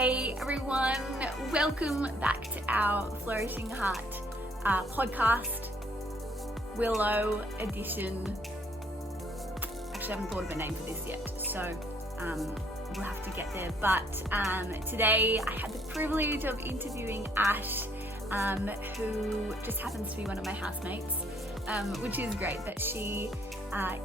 Hey everyone, welcome back to our Flourishing Heart podcast, Willow edition. Actually, I haven't thought of a name for this yet, so we'll have to get there. But today I had the privilege of interviewing Ash, who just happens to be one of my housemates, which is great that she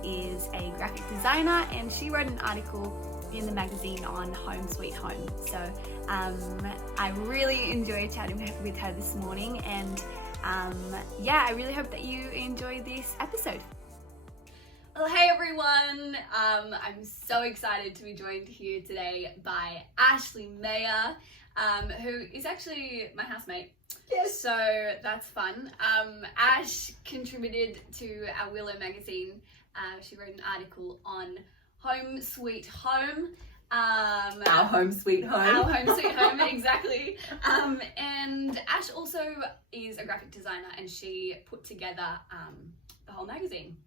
is a graphic designer, and she wrote an article in the magazine on Home Sweet Home. So I really enjoyed chatting with her this morning, and I really hope that you enjoy this episode. Well, hey everyone, I'm so excited to be joined here today by Ashley Meyer, who is actually my housemate. Yes. So that's fun. Ash contributed to our WILLOW magazine. She wrote an article on Home Sweet Home. Our home sweet home. Our home sweet home, exactly. And Ash also is a graphic designer, and she put together the whole magazine.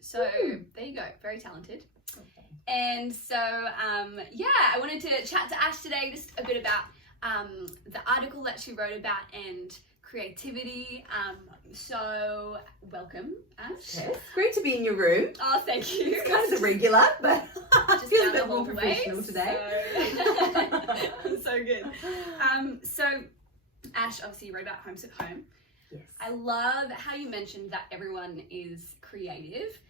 So there you go, very talented. Okay. And so, I wanted to chat to Ash today just a bit about the article that she wrote about and creativity. So welcome, Ash. Yes, great to be in your room. Oh, thank you. It's kind of irregular, but I just feel a bit more professional today. So good. So Ash, obviously you wrote about Home Sweet Home. Yes. I love how you mentioned that everyone is creative,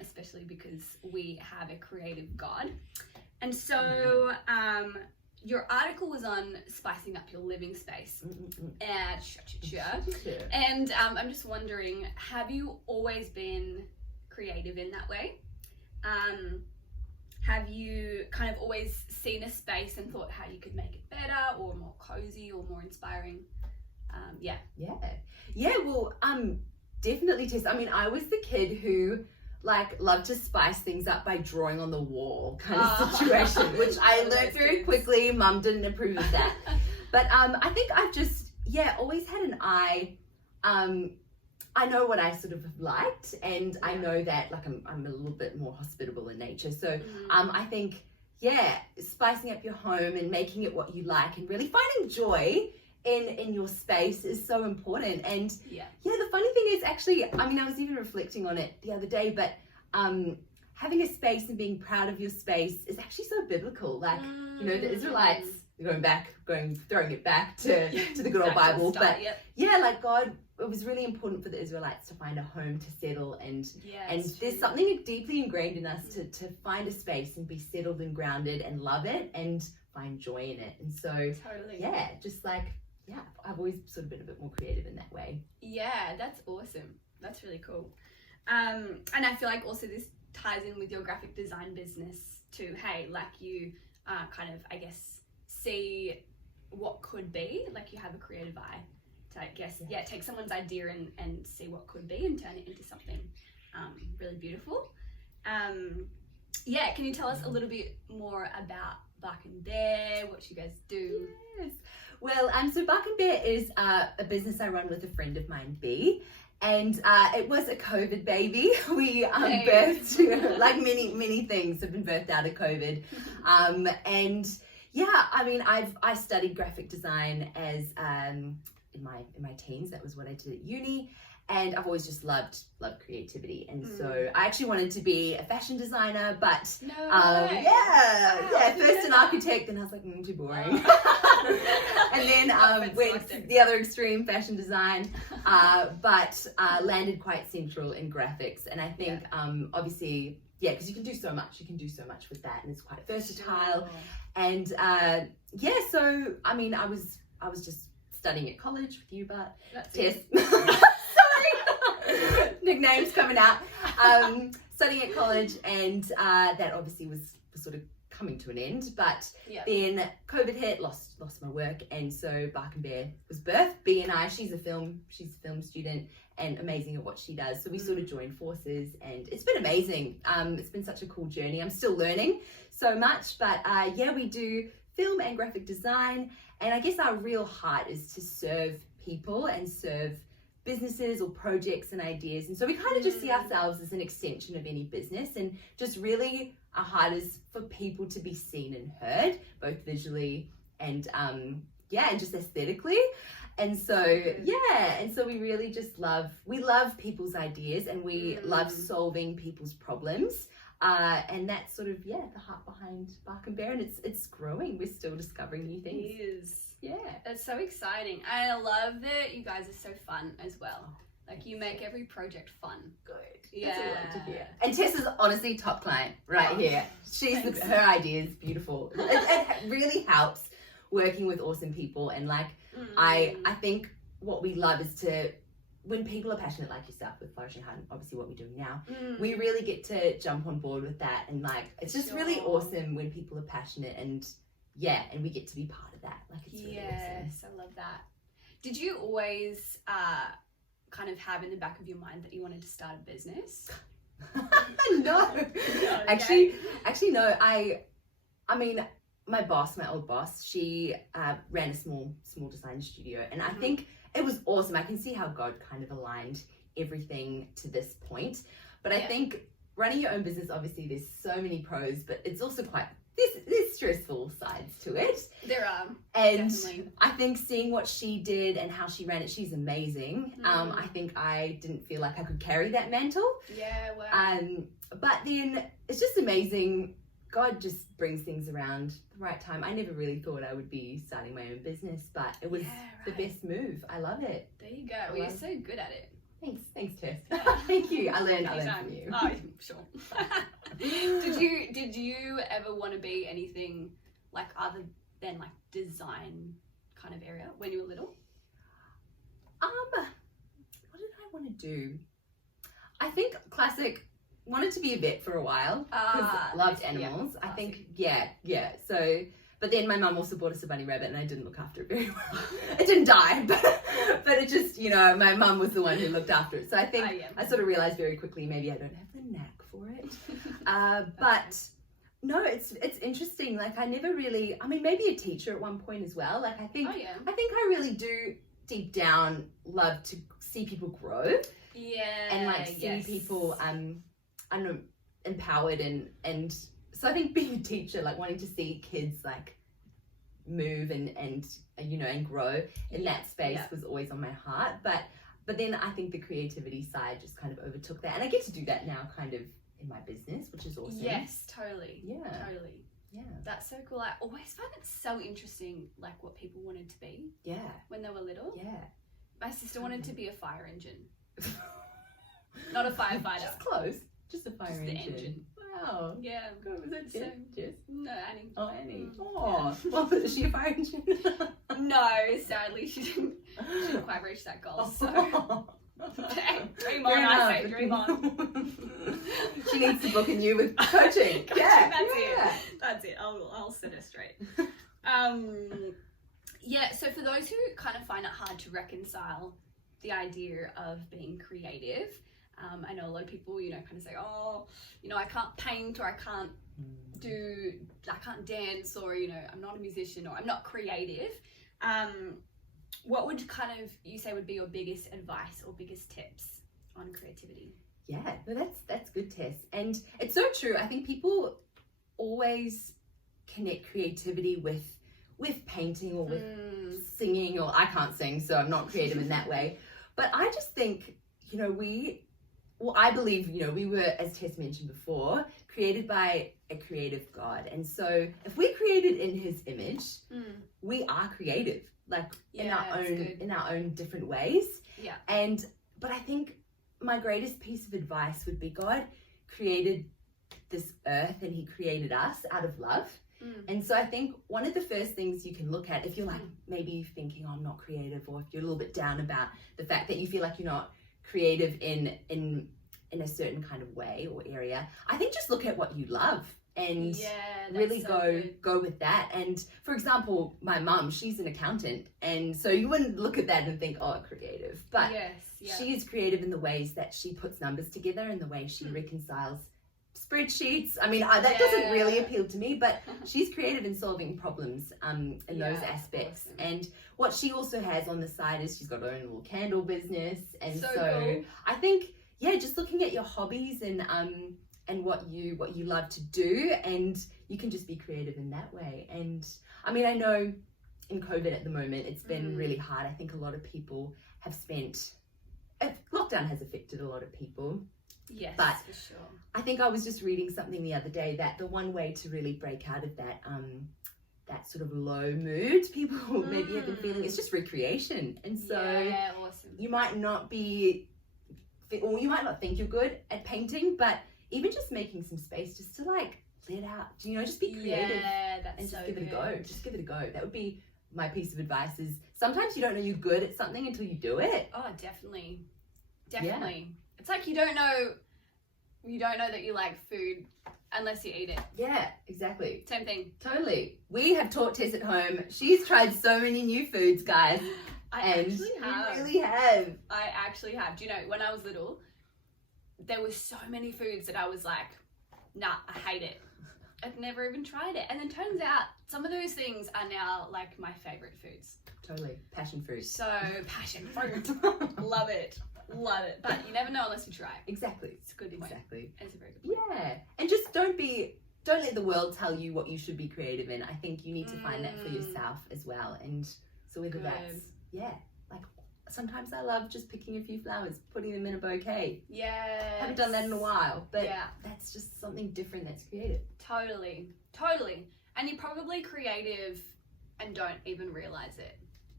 especially because we have a creative God. And so your article was on spicing up your living space. And I'm just wondering, have you always been creative in that way? Have you kind of always seen a space and thought how you could make it better or more cozy or more inspiring? Well, definitely, Tess. I mean, I was the kid who loved to spice things up by drawing on the wall kind of situation, which I learned very quickly. Mum didn't approve of that. But I think I've just, always had an eye. I know what I sort of liked, and I know that I'm a little bit more hospitable in nature. So I think, spicing up your home and making it what you like and really finding joy in your space is so important. And the funny thing is, actually, I mean, I was even reflecting on it the other day, but having a space and being proud of your space is actually so biblical. The Israelites, throwing it back to the good old Bible, God, it was really important for the Israelites to find a home to settle, and there's something deeply ingrained in us to find a space and be settled and grounded and love it and find joy in it. And so I've always sort of been a bit more creative in that way. Yeah, that's awesome. That's really cool. And I feel like also this ties in with your graphic design business too. Hey, you kind of, I guess, see what could be, you have a creative eye to, I guess, take someone's idea and see what could be and turn it into something really beautiful. Can you tell us a little bit more about Bark and Bear, what you guys do? Yes. Well, so Bark and Bear is a business I run with a friend of mine, B, and it was a COVID baby. We birthed, like many things have been birthed out of COVID. I studied graphic design as in my teens. That was what I did at uni. And I've always just loved creativity, and so I actually wanted to be a fashion designer, but first an architect, and I was like, too boring. And then went the other extreme, fashion design, but landed quite central in graphics. And I think obviously, because you can do so much. You can do so much with that, and it's quite versatile. And so I mean, I was just studying at college with you, but Tess. Nicknames coming out. Studying at college, and that obviously was sort of coming to an end. But then COVID hit, lost my work, and so Bark and Bear was birthed. B and I, she's a film student and amazing at what she does. So we sort of joined forces, and it's been amazing. It's been such a cool journey. I'm still learning so much, but we do film and graphic design, and I guess our real heart is to serve people and serve businesses or projects and ideas. And so we kind of just see ourselves as an extension of any business, and just really our heart is for people to be seen and heard, both visually and and just aesthetically. And so and so we really just love people's ideas, and we love solving people's problems. And that's sort of the heart behind Bark and Bear, and it's growing. We're still discovering new things. It is. Yeah. That's so exciting. I love that you guys are so fun as well. Like, you make every project fun. Good. Yeah. That's what I like to hear. And Tess is honestly top client right here. Her idea is beautiful. It really helps working with awesome people, and like I think what we love is when people are passionate like yourself with Flourishing Heart, and obviously what we're doing now, we really get to jump on board with that, and like it's just really awesome when people are passionate, and and we get to be part of that. Like, it's really awesome. Yes, I love that. Did you always kind of have in the back of your mind that you wanted to start a business? No. Okay. Actually no. I mean, my old boss, she ran a small design studio, and I think it was awesome. I can see how God kind of aligned everything to this point. But I think running your own business, obviously there's so many pros, but it's also there's stressful sides to it. There are. And definitely. I think seeing what she did and how she ran it, she's amazing. I think I didn't feel like I could carry that mantle. Yeah, wow. But then it's just amazing. God just brings things around the right time. I never really thought I would be starting my own business, but it was the best move. I love it. There you go. Well, you're so good at it. Thanks, Tess. Thank you. I learned from you. Oh, sure. Did you ever want to be anything like other than like design kind of area when you were little? What did I want to do? I think classic. Wanted to be a vet for a while because loved animals. I think so, but then my mum also bought us a bunny rabbit, and I didn't look after it very well. It didn't die, but it just, my mum was the one who looked after it. So I think I sort of realized very quickly maybe I don't have the knack for it. But no, it's interesting. Like, I never really, maybe a teacher at one point as well. Like, I think I really do deep down love to see people grow. Yeah. And like see people empowered, and so I think being a teacher, like wanting to see kids like move and grow in that space was always on my heart. But then I think the creativity side just kind of overtook that, and I get to do that now kind of in my business, which is awesome. Yes, totally. Yeah. Totally. Yeah. That's so cool. I always find it so interesting, like what people wanted to be. Yeah. When they were little. Yeah. My sister wanted to be a fire engine. Not a firefighter. Just close. Just a fire Just engine. the engine. Wow. Yeah. God, was that Jess? No, Annie. Oh, Annie. Oh. Well, is she a fire engine? No, sadly she didn't quite reach that goal. So dream on, I say dream on. She needs to book a new with coaching. That's it. I'll set her straight. So for those who kind of find it hard to reconcile the idea of being creative, I know a lot of people, kind of say, I can't paint, or I can't dance, or, I'm not a musician, or I'm not creative. What would kind of you say would be your biggest advice or biggest tips on creativity? Yeah, no, that's good, Tess. And it's so true. I think people always connect creativity with painting or with singing, or I can't sing, so I'm not creative in that way. But I just think, I believe, we were, as Tess mentioned before, created by a creative God. And so if we're created in his image, we are creative, like in our own different ways. Yeah. But I think my greatest piece of advice would be God created this earth, and he created us out of love. And so I think one of the first things you can look at, if you're like maybe thinking, I'm not creative, or if you're a little bit down about the fact that you feel like you're not creative in a certain kind of way or area, I think just look at what you love and really go with that. And for example, my mum, she's an accountant, and so you wouldn't look at that and think, creative, but she is creative in the ways that she puts numbers together and the way she reconciles spreadsheets. That doesn't really appeal to me, but she's creative in solving problems in those aspects. Awesome. And what she also has on the side is she's got her own little candle business, and so cool. I think just looking at your hobbies and what you love to do, and you can just be creative in that way. And I know in COVID at the moment, it's been really hard. I think a lot of people have spent, lockdown has affected a lot of people. Yes, but for sure. I think I was just reading something the other day that the one way to really break out of that that sort of low mood people maybe have been feeling is just recreation. And so awesome. you might not be, or you might not think you're good at painting, but even just making some space just to like let out, you know, just be creative and just give it a go. Just give it a go. That would be my piece of advice. Is sometimes you don't know you're good at something until you do it. Oh, definitely. Yeah. It's like you don't know that you like food unless you eat it. Yeah, exactly. Same thing. Totally. We have taught Tess at home. She's tried so many new foods, guys. I actually have. You really have. I actually have. Do you know, when I was little, there were so many foods that I was like, nah, I hate it. I've never even tried it. And then turns out some of those things are now like my favorite foods. Totally. Passion fruit. So, passion fruit. Love it. Love it. But you never know unless you try. Exactly. It's a good point. Exactly. It's a very good point. Yeah. And just don't let the world tell you what you should be creative in. I think you need to find that for yourself as well. And so whether that's, like sometimes I love just picking a few flowers, putting them in a bouquet. Yeah. Haven't done that in a while, but that's just something different that's creative. Totally. And you're probably creative and don't even realize it.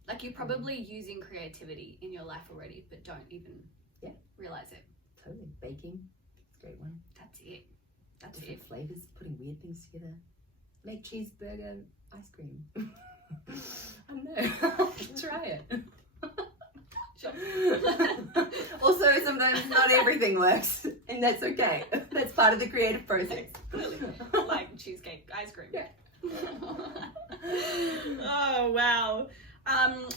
Like you're probably using creativity in your life already, but don't even realize it. Totally. Baking, great one. That's it. Different flavors, putting weird things together. Make cheeseburger ice cream. I don't know. Try it. Also, sometimes not everything works, and that's okay. That's part of the creative process. Clearly. Like cheesecake ice cream. Yeah. Oh, wow.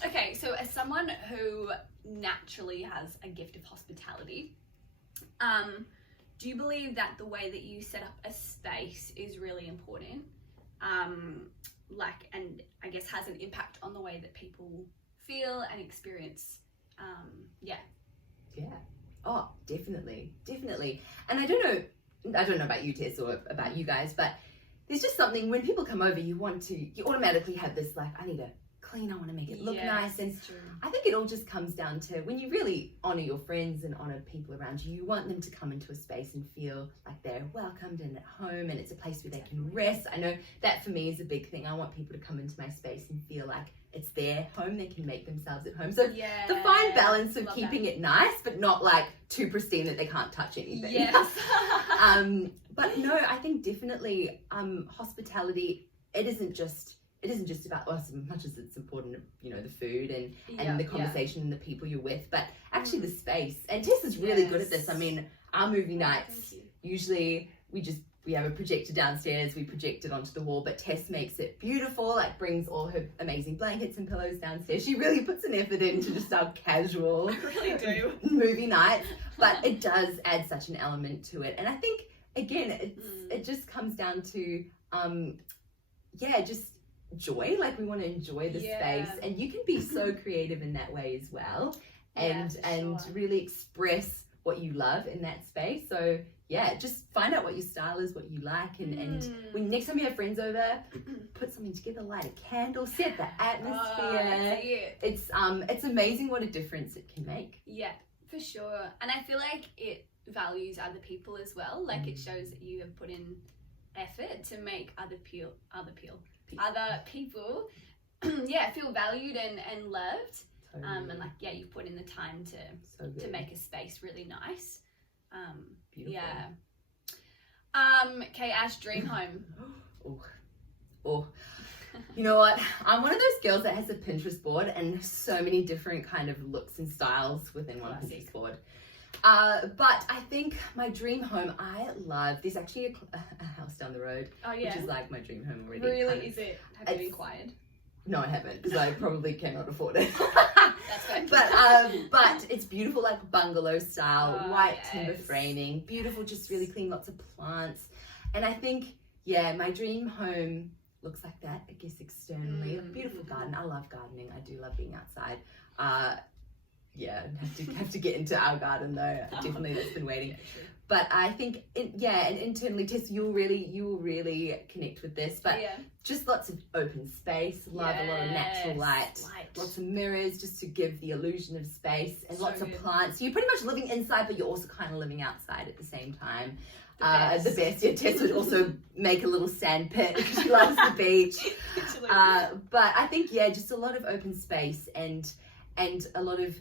Okay, so as someone who naturally has a gift of hospitality, do you believe that the way that you set up a space is really important? And I guess has an impact on the way that people feel and experience. Yeah. Oh, definitely. And I don't know about you, Tess, or about you guys, but there's just something when people come over, you automatically have this like, I need to clean, I want to make it look nice. And I think it all just comes down to when you really honor your friends and honor people around you, you want them to come into a space and feel like they're welcomed and at home, and it's a place where they can rest. I know that for me is a big thing. I want people to come into my space and feel like it's their home, they can make themselves at home. So the fine balance of keeping it nice, but not like too pristine that they can't touch anything. Yes. But no, I think definitely hospitality, it isn't just about us, as much as it's important, you know, the food and the conversation and the people you're with, but actually the space. And Tess is really good at this. I mean, our movie nights, usually we have a projector downstairs, we project it onto the wall, but Tess makes it beautiful, like brings all her amazing blankets and pillows downstairs. She really puts an effort into just our casual movie nights, but it does add such an element to it. And I think, again, it just comes down to, just joy. Like we want to enjoy the space, and you can be so creative in that way as well, and really express what you love in that space. So just find out what your style is, what you like, and when next time you have friends over, put something together, light a candle, set the atmosphere. It's amazing what a difference it can make. Yeah, for sure. And I feel like it values other people as well. Like it shows that you have put in effort to make other people feel valued and loved. Totally. And like you've put in the time to make a space really nice. Beautiful. Okay, Ash, dream home. You know what? I'm one of those girls that has a Pinterest board and so many different kind of looks and styles within one Pinterest board. But I think my dream home, there's actually a house down the road, which is like my dream home already. Really? Is it? Have you inquired? No, I haven't, because I probably cannot afford it. That's good. But it's beautiful, like bungalow style, white timber framing, beautiful, just really clean, lots of plants. And I think, my dream home looks like that, I guess, externally. A beautiful garden. I love gardening. I do love being outside. have to get into our garden though. Definitely, that's been waiting. Yeah, true. But I think, and internally, Tess, you will really connect with this. But just lots of open space, love a lot of natural light, lots of mirrors just to give the illusion of space, and lots of plants. So you're pretty much living inside, but you're also kind of living outside at the same time. The best. Yeah, Tess would also make a little sand pit because she loves the beach. But I think, just a lot of open space and a lot of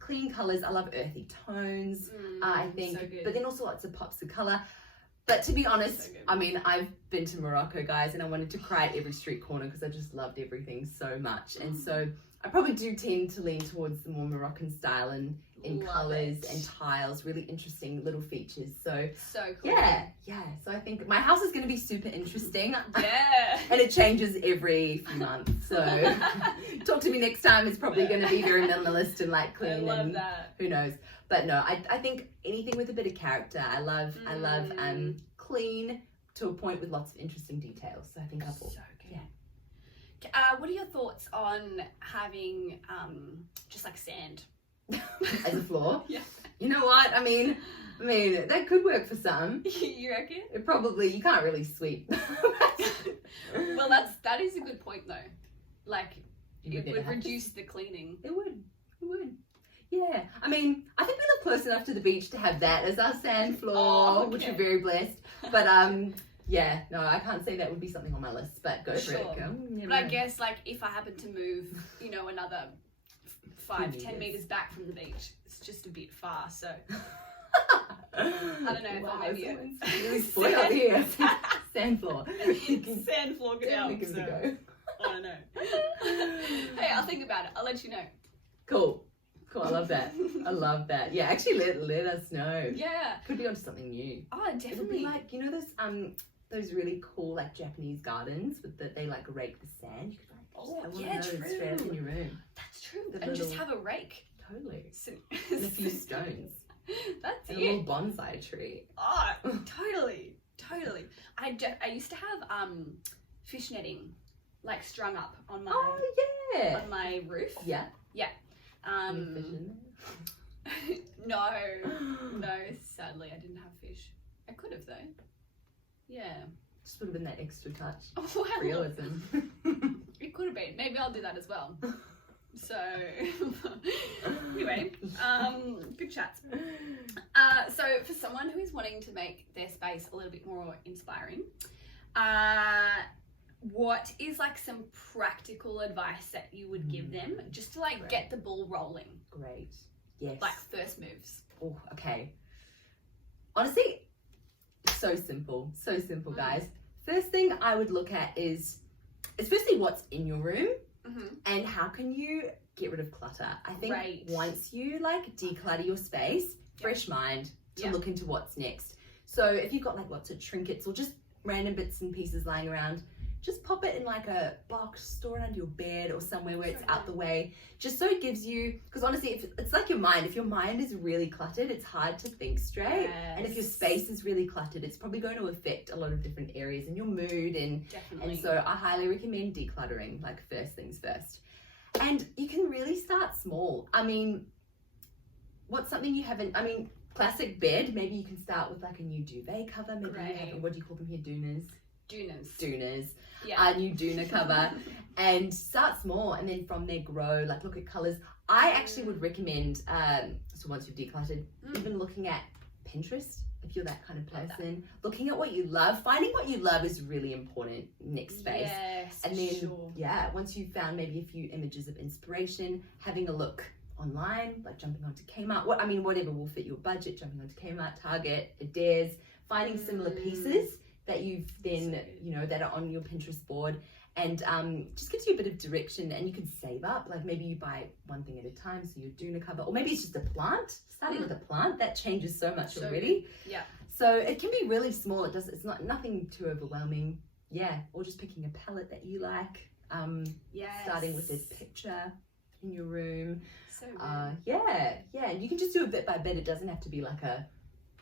clean colours. I love earthy tones, I think, but then also lots of pops of colour. But to be honest, I mean, I've been to Morocco, guys, and I wanted to cry at every street corner because I just loved everything so much. And so I probably do tend to lean towards the more Moroccan style and in colours and tiles, really interesting little features. So cool. Yeah. So I think my house is going to be super interesting. Yeah. And it changes every few months. So talk to me next time. It's probably going to be very minimalist and like clean. I love that. Who knows? But no, I think anything with a bit of character. I love clean to a point with lots of interesting details. So I think I'll so good. Yeah. What are your thoughts on having just like sand as a floor? Yeah. You know what? I mean, that could work for some. You reckon? You can't really sweep. Well, that is a good point though. Like, it would reduce the cleaning. It would. Yeah. I mean, I think we live close enough to the beach to have that as our sand floor, which we're very blessed. But yeah, no, I can't say that would be something on my list, but go for it. But I guess, like, if I happen to move, another 5-10 meters back from the beach, it's just a bit far, so I don't know. Wow, maybe really spoiled here. Sand floor. Sand floor, get out. So. I don't know. Hey, I'll think about it. I'll let you know. Cool. I love that. Yeah, actually let us know. Yeah. Could be onto something new. Oh, definitely. It'll be like, those really cool like Japanese gardens with they like rake the sand. You could like true. Straight up in your room. That's true. And just have a rake. Totally. And a few stones. That's and a little bonsai tree. Oh, totally. I used to have fish netting like strung up on my on my roof. Yeah. No, sadly I didn't have fish. I could have though. Yeah. Just would have been that extra touch. Oh, realism. It could have been. Maybe I'll do that as well. So anyway, good chats. So for someone who is wanting to make their space a little bit more inspiring, what is like some practical advice that you would give them just to like get the ball rolling? Great. Yes. Like first moves. Oh, okay. Honestly, so simple, guys. First thing I would look at is firstly what's in your room and how can you get rid of clutter. I think once you like declutter your space, fresh mind to look into what's next. So if you've got like lots of trinkets or just random bits and pieces lying around, just pop it in like a box, store it under your bed or somewhere where it's out the way, just so it gives you, because honestly, if it's like your mind, if your mind is really cluttered, it's hard to think straight. And if your space is really cluttered, it's probably going to affect a lot of different areas in your mood. And so I highly recommend decluttering, like first things first. And you can really start small. I mean, what's something you haven't, classic bed, maybe you can start with like a new duvet cover, maybe you have, what do you call them here, Doonas. A new doona cover, and start small, and then from there grow, like look at colors. I actually would recommend, so once you've decluttered, even looking at Pinterest, if you're that kind of person, looking at what you love, finding what you love is really important next space. And then, once you've found maybe a few images of inspiration, having a look online, like jumping onto Kmart, whatever will fit your budget, jumping onto Kmart, Target, Adairs, finding similar pieces that you've then, that are on your Pinterest board, and just gives you a bit of direction, and you can save up. Like maybe you buy one thing at a time, so you're doing a cover, or maybe it's just a plant, starting with a plant, that changes so much already. Yeah. So it can be really small. It's not nothing too overwhelming. Yeah. Or just picking a palette that you like. Starting with a picture in your room. So and you can just do it bit by bit. It doesn't have to be like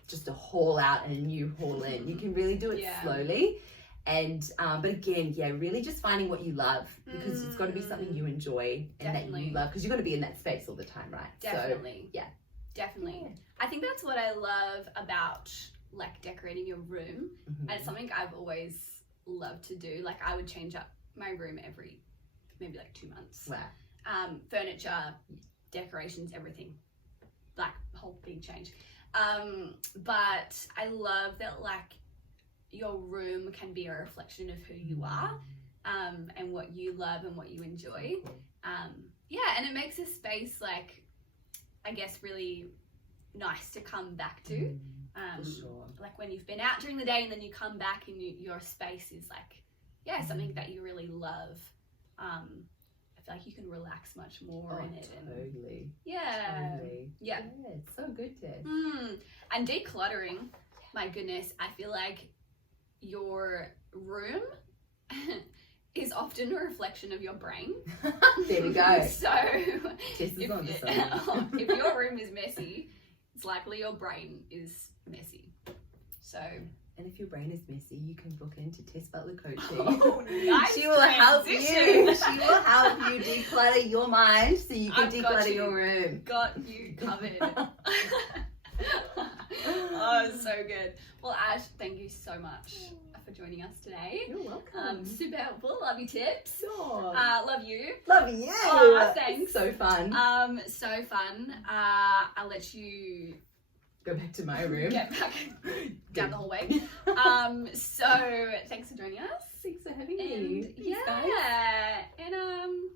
just a haul out and a new haul in. You can really do it slowly. And but again, yeah, really just finding what you love, because it's got to be something you enjoy and that you love, because you're going to be in that space all the time, right? Definitely. So, yeah, definitely. Yeah. I think that's what I love about like decorating your room, and it's something I've always loved to do. Like I would change up my room every maybe like 2 months. Wow. Furniture, decorations, everything, like whole big change. But I love that like your room can be a reflection of who you are, and what you love and what you enjoy. Yeah, and it makes a space like, I guess, really nice to come back to. For sure. Like when you've been out during the day and then you come back and your space is like, yeah, something that you really love. I feel like you can relax much more in it. Totally. Yeah. Totally. Yeah. Yeah, it's so good, Tess. And decluttering, my goodness, I feel like your room is often a reflection of your brain. There we go. So if your room is messy, it's likely your brain is messy. So, and if your brain is messy, you can book into Tess Butler coaching. Oh, nice. She will help you. She will help you declutter your mind so you can declutter your room. Got you covered. Oh, so good. Well, Ash, thank you so much for joining us today. You're welcome. Super helpful. Love your tips. Sure. Love you. Love you. Oh, thanks. So fun. So fun. I'll let you go back to my room. Get back down the hallway. So thanks for joining us. Thanks for having me. Yeah. Guys. And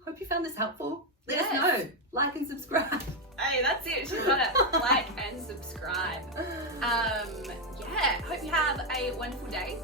hope you found this helpful. Let us know. Like and subscribe. Hey, that's it. She's got it. Like and subscribe. Yeah. Hope you have a wonderful day.